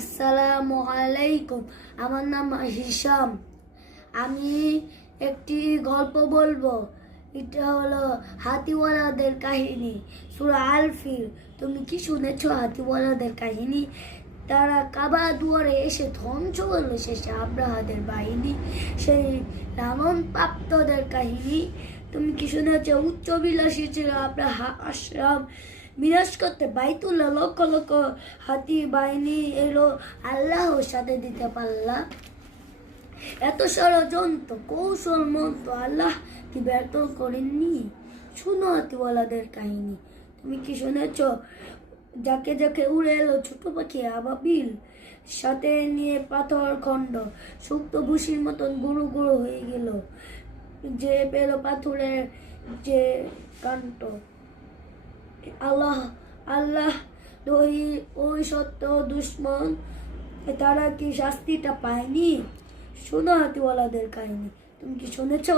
আসসালামু আলাইকুম। আমার নাম হিশাম। আমি একটি গল্প বলবো। এটা হলো হাতিওয়ালাদের কাহিনী, সূরা আল ফিল। তুমি কি শুনেছো হাতিওয়ালাদের কাহিনী? তারা কাবা দুয়ারে এসে ধ্বংস করলো শেষে আব্রাহাদের বাহিনী, সেই লালন প্রাপ্তদের কাহিনী। তুমি কি শুনেছো উচ্চবিলাসী ছিল আব্রাহা আশরাম বিনাশ করতে বাইতুল্লাহ, লক্ষ লক্ষ হাতি বাহিনী এলো, আল্লাহর সাথে দিতে পারলা। এত ষড়যন্ত্র কৌশল মন্ত্র আল্লাহ কি ব্যর্থ করেননি? শুনো হাতিওয়ালাদের কাহিনী। তুমি কি শুনেছ যাকে যাকে উড়ে এলো ছোট পাখি আবাবিল, সাথে নিয়ে পাথর খণ্ড, শুক্ত ভুসির মতন গুঁড়ো গুঁড়ো হয়ে গেল, যে পেল পাথরের যে কাণ্ড। আল্লাহ আল্লাহ ওই সত্য দুশ্মন, তারা কি শাস্তিটা পায়নি? শোনো হাতিওয়ালাদের কাহিনী। তুমি কি শুনেছ?